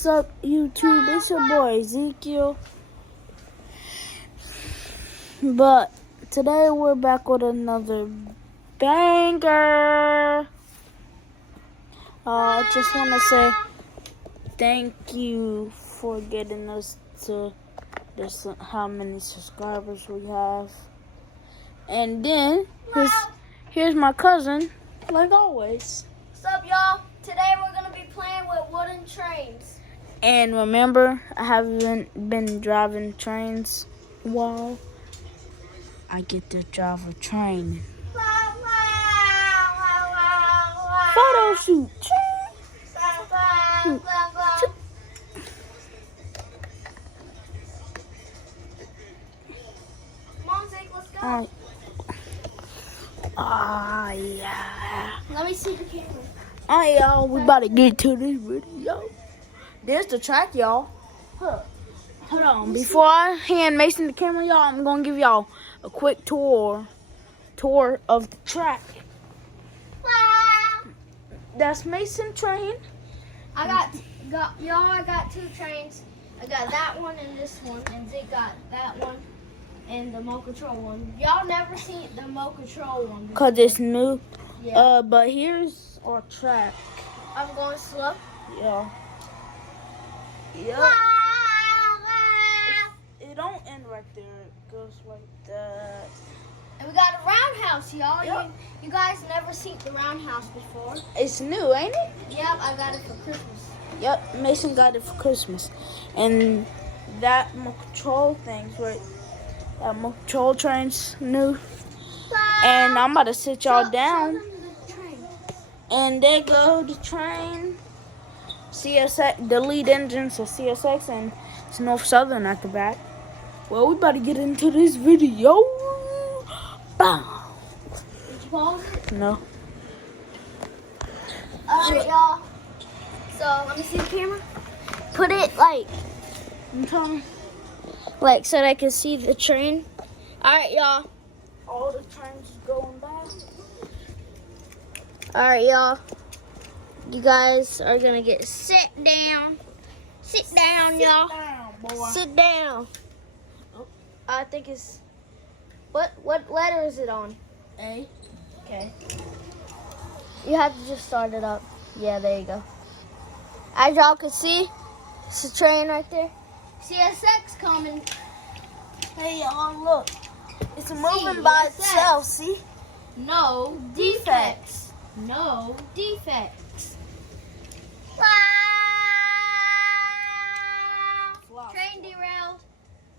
What's up, YouTube? It's your boy Ezekiel. But today we're back with another banger. I just want to say thank you for getting us to this, how many subscribers we have. And then here's my cousin, like always. What's up, y'all? Today we're going to be playing with wooden trains. And remember, I haven't been driving trains a while. I get to drive a train. Photo shoot. Come on, Zeke, let's go. Yeah. Let me see the camera. Alright, y'all, we about to get to this video. There's the track, y'all. Hold on. Before I hand Mason the camera, y'all, I'm going to give y'all a quick tour of the track. That's Mason train. I got two trains. I got that one and this one, and Zeke got that one and the Mo Control one. Y'all never seen the Mo Control one before. Because it's new. Yeah. But here's our track. I'm going slow. Yeah. It don't end right there. It goes like that. And we got a roundhouse, y'all. Yep. You guys never seen the roundhouse before. It's new, ain't it? Yep, I got it for Christmas. Yep, Mason got it for Christmas. And that control thing's right. That control train's new. And I'm about to sit y'all down. Show them the train. And there go the train. CSX, the lead engine's a CSX, and it's North Southern at the back. Well, we about to get into this video. Bam. Did you pause it? No. Alright, y'all. So, let me see the camera. Put it like so they can see the train. Alright, y'all. All the trains going by. Alright, y'all. You guys are gonna get sit down. Sit down, y'all. Sit down. Oh. I think it's what letter is it on? A. Okay. You have to just start it up. Yeah, there you go. As y'all can see, it's a train right there. CSX coming. Hey, y'all, look. It's moving by itself, see? No defects. No defects. Train derailed.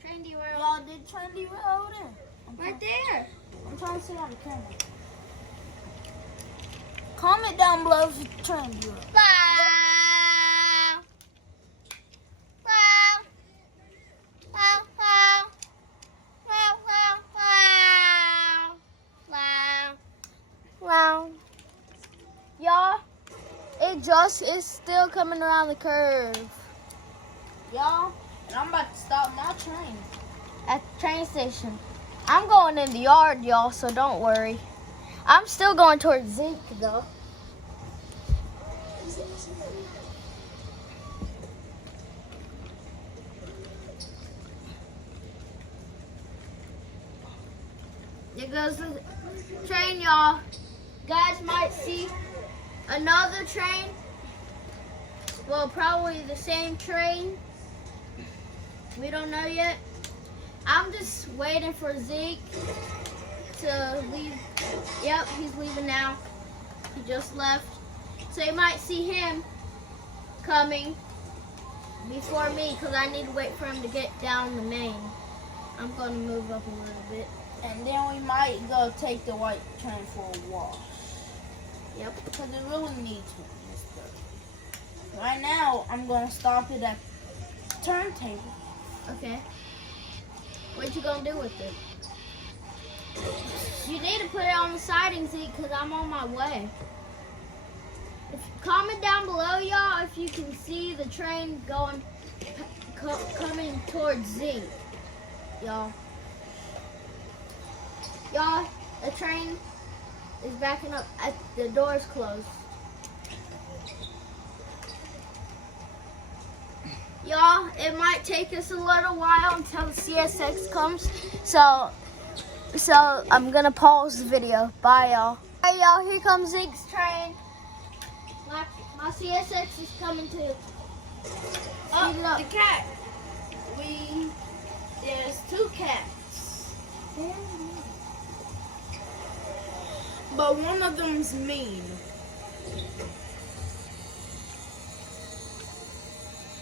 Train derailed. Y'all did train derail there. Right there. I'm trying to see on the camera. Comment down below if you train derailed. Y'all, it just is still coming around the curve. Y'all, and I'm about to stop my train. At the train station. I'm going in the yard, y'all, so don't worry. I'm still going towards Zeke, though. There goes the train, y'all. You guys might see another train. Well, probably the same train. We don't know yet. I'm just waiting for Zeke to leave. Yep, he's leaving now. He just left. So you might see him coming before me because I need to wait for him to get down the main. I'm going to move up a little bit. And then we might go take the white train for a walk. Yep. Because it really needs one. Right now, I'm going to stop it at the turntable. Okay. What you going to do with it? You need to put it on the siding, Zeke, because I'm on my way. Comment down below, y'all, if you can see the train going, coming towards Zeke. Y'all. Y'all, the train is backing up. The door's closed. Y'all, it might take us a little while until the CSX comes. So I'm gonna pause the video. Bye, y'all. Alright, y'all, here comes Zeke's train. My CSX is coming too. Oh, Speed it up. the cat. There's 2 cats. But one of them's mean.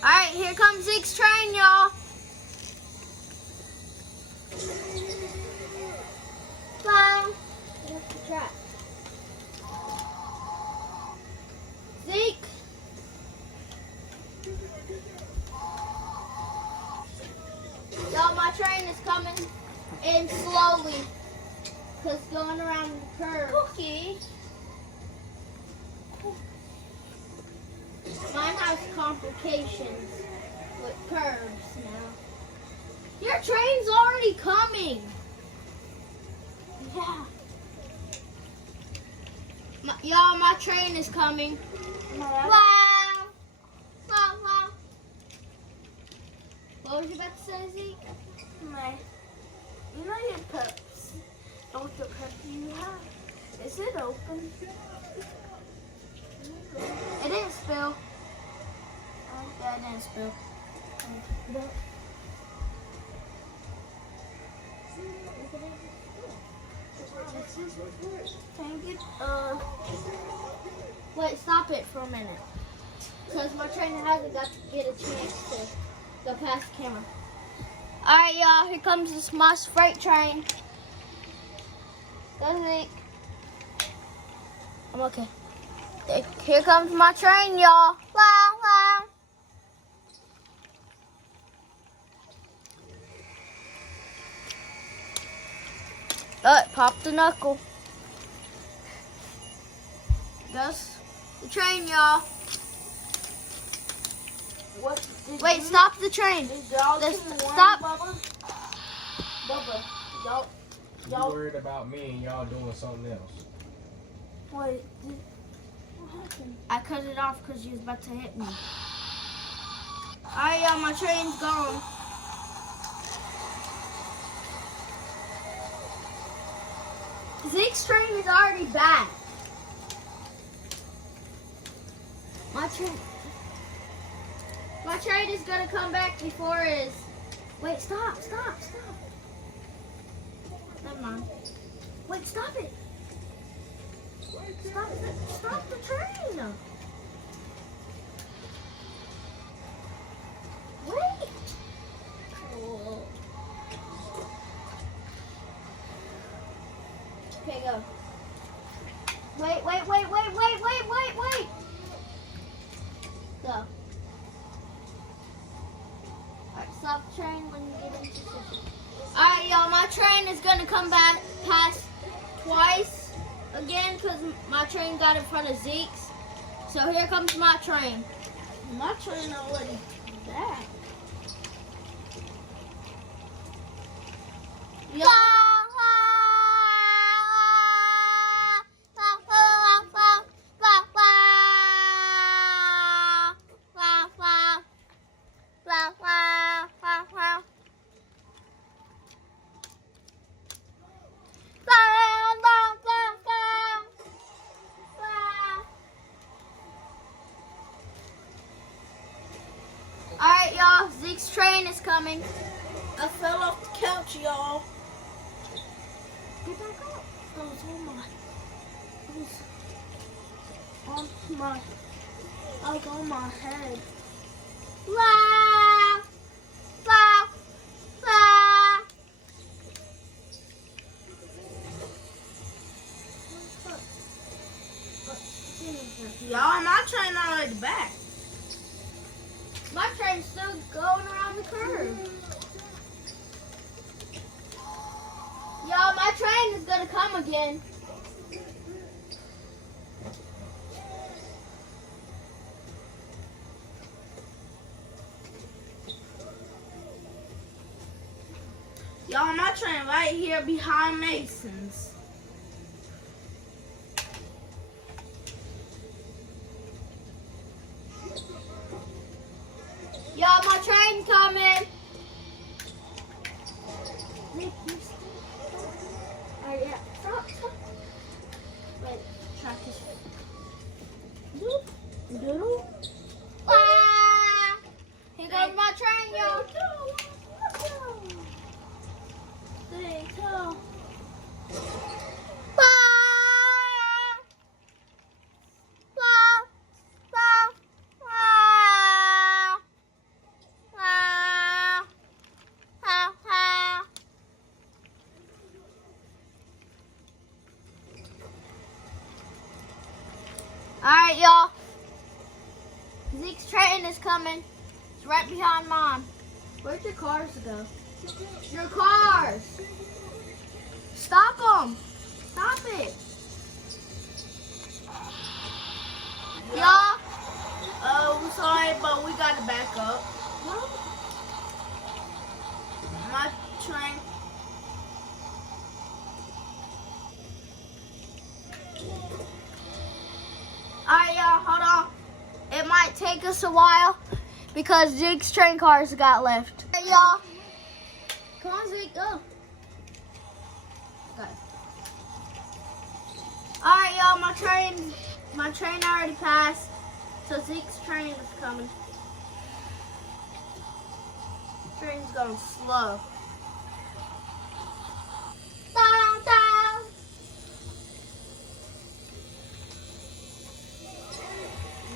Alright, here comes Zeke's train, y'all. Wow. What's the track? Zeke. Y'all, my train is coming in slowly. Because going around the curve. Cookie. Mine has complications with curves now. Your train's already coming. Yeah. Y'all, my train is coming. Wow. Wow, wow. What was you about to say, Zeke? You know your Pepsi. Oh, the Pepsi you have. Is it open? It didn't spill. Yeah, it didn't spill. Can you get Wait, stop it for a minute. Because my train hasn't got to get a chance to go past the camera. Alright, y'all, here comes this Moss freight train. Go, Zeke. I'm okay. Here comes my train, y'all. Wow, wow. Oh, it popped the knuckle. Goes the train, y'all. what? Wait, stop the train. Did y'all This- see one, stop. Bubba, y'all. You worried about me and y'all doing something else. Wait, what happened? I cut it off because you was about to hit me. Alright, y'all, my train's gone. Zeke's train is already back. My train is gonna come back before his. Wait, stop. Never mind. Wait, stop it. Stop the train. Wait. Okay, go. Wait. Go. Alright, stop the train when you get into position. Alright, y'all, my train is gonna come back past twice again because my train got in front of Zeke's. So here comes my train. My train already back. Yeah. Alright, y'all, Zeke's train is coming. I fell off the couch, y'all. Get back up. It was on my, like on my head. Wow. Wow. Wow. Y'all, my train already back. My train's still going around the curve. Y'all, my train is gonna come again. Y'all, my train right here behind Mason's. Y'all, my train coming. Alright, yeah. Stop. Wait, track is. Doodle. Ah! Here goes my train, y'all. Alright, y'all. Zeke's train is coming. It's right behind mine. Where'd your cars go? Your cars! Stop them! Stop it! Y'all? Oh, sorry, but we gotta back up. My train. Alright, y'all, hold on. It might take us a while because Zeke's train cars got left. Hey, y'all. Come on, Zeke, go. Okay. Alright, y'all, my train already passed. So Zeke's train is coming. Train's going slow. Down, down.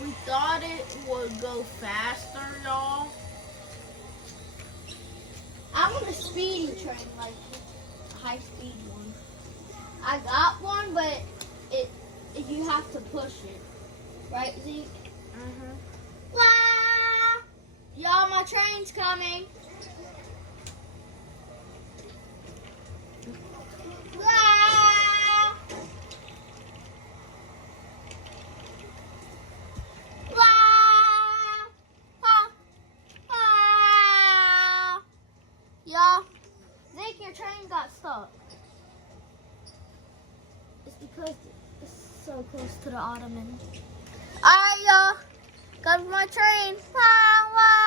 We thought it would go faster, y'all. I'm on a speedy train, like a high speed one. I got one, but you have to push it. Right, Zeke? Mm-hmm. Blah! Y'all, my train's coming. Blah! Blah! Ha! Ha! Y'all, Zeke, your train got stuck. It's because it's so close to the ottoman. Alright, y'all. Comes my train. Wow, wow.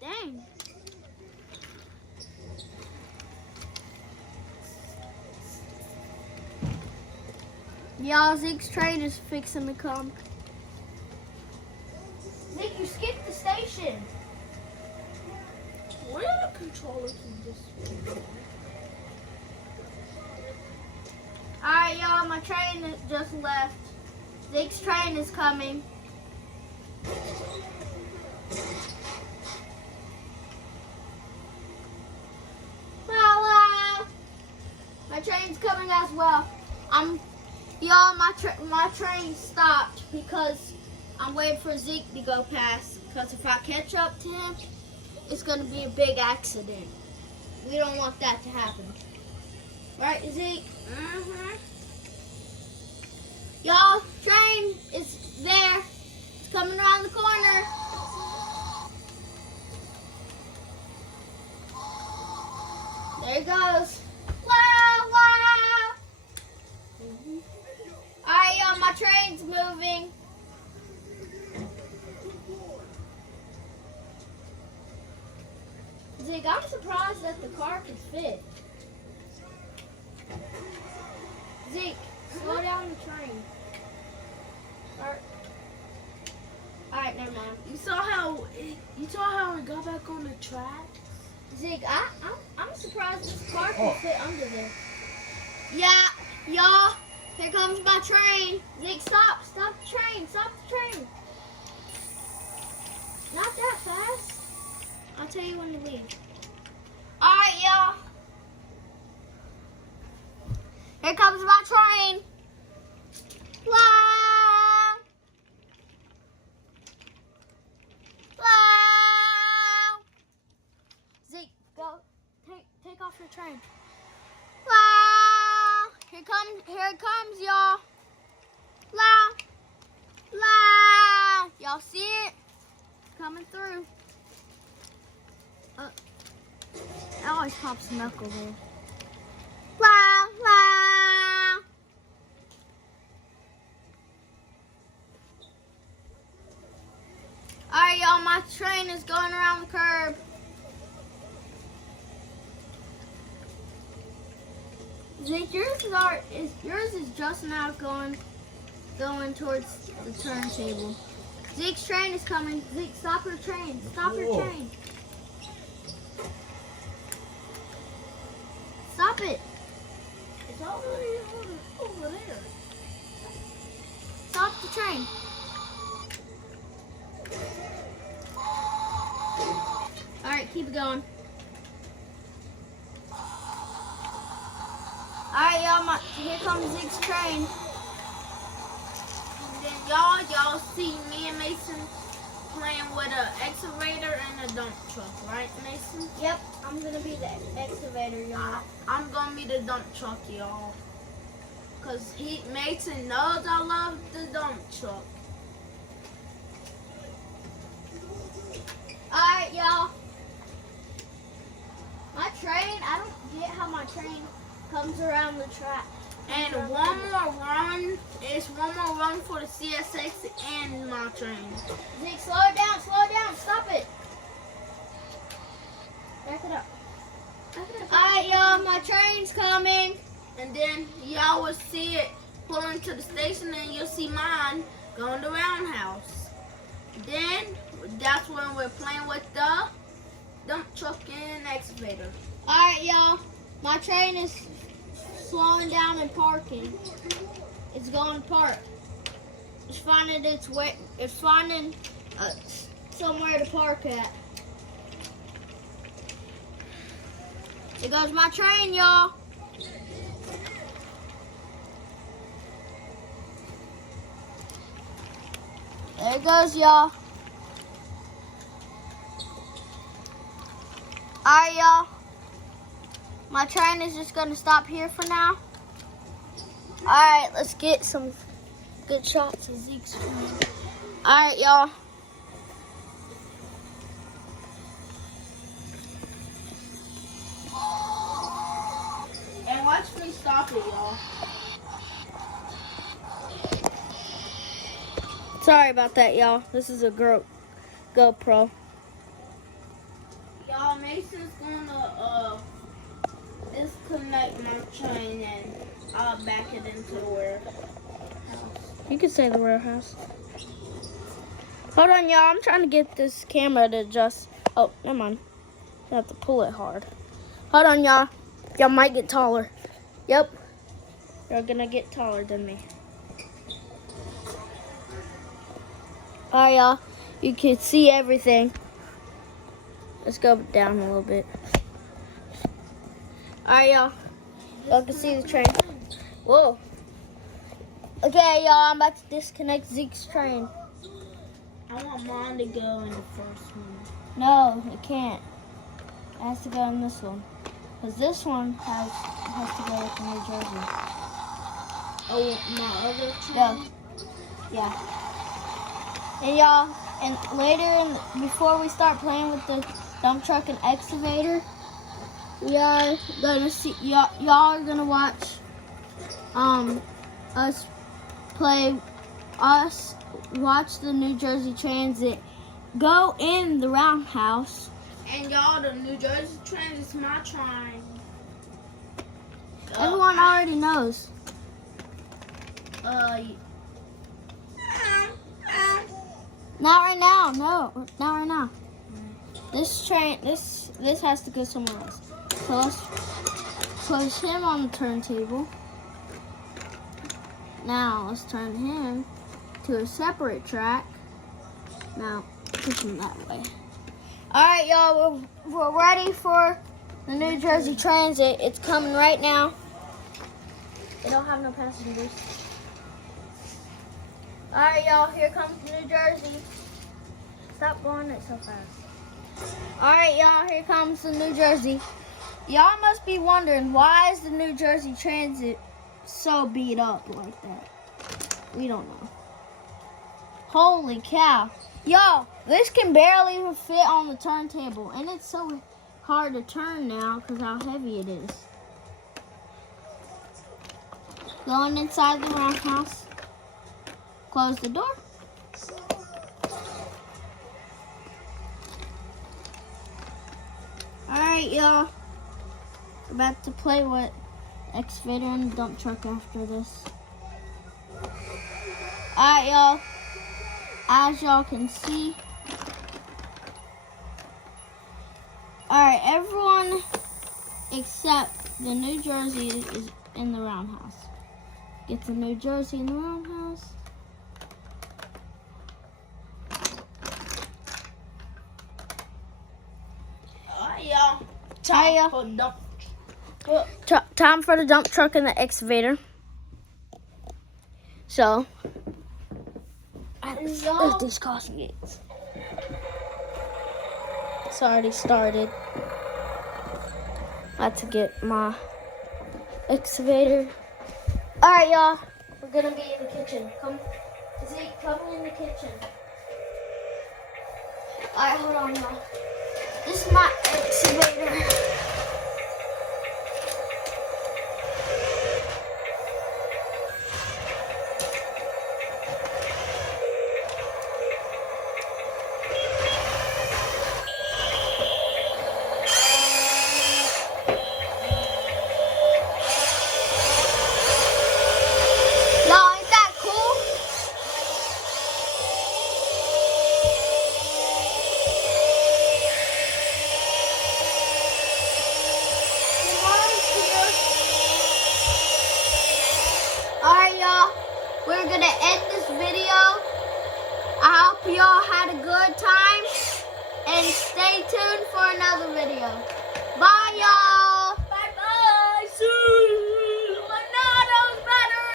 Dang. Y'all, Zeke's train is fixing to come. Zeke, you skipped the station. Where the controller keep this? Alright, y'all, my train just left. Zeke's train is coming. Wow, my train's coming as well. Y'all, my train stopped because I'm waiting for Zeke to go past. Because if I catch up to him, it's going to be a big accident. We don't want that to happen. Right, Zeke? Mm-hmm. Y'all, train is there. It's coming around the corner. There it goes. Wow, wow. Alright, y'all, my train's moving. Zeke, I'm surprised that the car could fit. Zeke, slow down the train. Alright, never mind. You saw how we got back on the track? Zeke, I'm surprised this car can fit under there. Yeah, y'all, here comes my train. Zeke, stop the train, stop the train. Not that fast. I'll tell you when to leave. Alright, y'all. Here comes my train. Wow. Wow. Zeke, go. Take off your train. Wow. Here it comes, y'all. La. La. Y'all see it? It's coming through. It always pops a knuckle there. Wow, wow. Alright, y'all, my train is going around the curb. Zeke, yours is just now going towards the turntable. Zeke's train is coming. Zeke, stop your train. Stop your train. Stop it. It's already over there. Stop the train. Alright, keep it going. Alright, y'all, here comes Zeke's train. And then y'all see me and Mason playing with an excavator and a dump truck, right, Mason? Yep, I'm gonna be the excavator, y'all. I'm gonna be the dump truck, y'all. Cause Mason knows I love the dump truck. Alright, y'all. My train, I don't get how my train comes around the track. And one more run for the CSX and my train. Zeke, slow it down, stop it. Back it up. Alright, y'all, my train's coming. And then y'all will see it pull into the station and you'll see mine going to the roundhouse. Then that's when we're playing with the dump truck and excavator. Alright, y'all, my train is slowing down and parking. It's going to park. It's finding somewhere to park at. There goes my train, y'all. There it goes, y'all. Alright, y'all. My train is just going to stop here for now. Alright, let's get some good shots of Zeke's train. Alright, y'all. And watch me stop it, y'all. Sorry about that, y'all. This is a GoPro. Y'all, Mason's gonna disconnect my train and I'll back it into the warehouse. You can say the warehouse. Hold on, y'all. I'm trying to get this camera to adjust. Oh, never mind. You have to pull it hard. Hold on, y'all. Y'all might get taller. Yep. You're gonna get taller than me. Alright, y'all. You can see everything. Let's go down a little bit. Alright, y'all. Y'all can see the train. Whoa. Okay, y'all. I'm about to disconnect Zeke's train. I want mine to go in the first one. No, it can't. It has to go in this one. Because this one has to go with the New Jersey. Oh, my other train? Yeah. And y'all, and later, before we start playing with the dump truck and excavator, we are gonna see y'all are gonna watch watch the New Jersey Transit go in the roundhouse. And y'all, the New Jersey train is my train. Everyone already knows. Not right now. No, not right now. This train, this has to go somewhere else. So let's place him on the turntable. Now let's turn him to a separate track. Now push him that way. All right, y'all, we're ready for the New Jersey Transit. It's coming right now. They don't have no passengers. All right, y'all, here comes New Jersey. Stop going it so fast. All right, y'all, here comes the New Jersey. Y'all must be wondering, why is the New Jersey Transit so beat up like that? We don't know. Holy cow. Yo, this can barely even fit on the turntable, and it's so hard to turn now because how heavy it is. Going inside the roundhouse. Close the door. Alright, y'all. About to play with excavator and dump truck after this. Alright, y'all. As y'all can see. Alright, everyone except the New Jersey is in the roundhouse. Get the New Jersey in the roundhouse. y'all. Time for dump. Time for the dump truck and the excavator. So, there's these crossing gates. It's already started. I had to get my excavator. Alright, y'all. We're gonna be in the kitchen. Come in the kitchen. Alright, hold on, y'all. This is my excavator. Y'all, ain't that cool? Alright, y'all. We're gonna end this video. I hope y'all had a good time. And stay tuned for another video. Bye, y'all. Bye bye. Soon.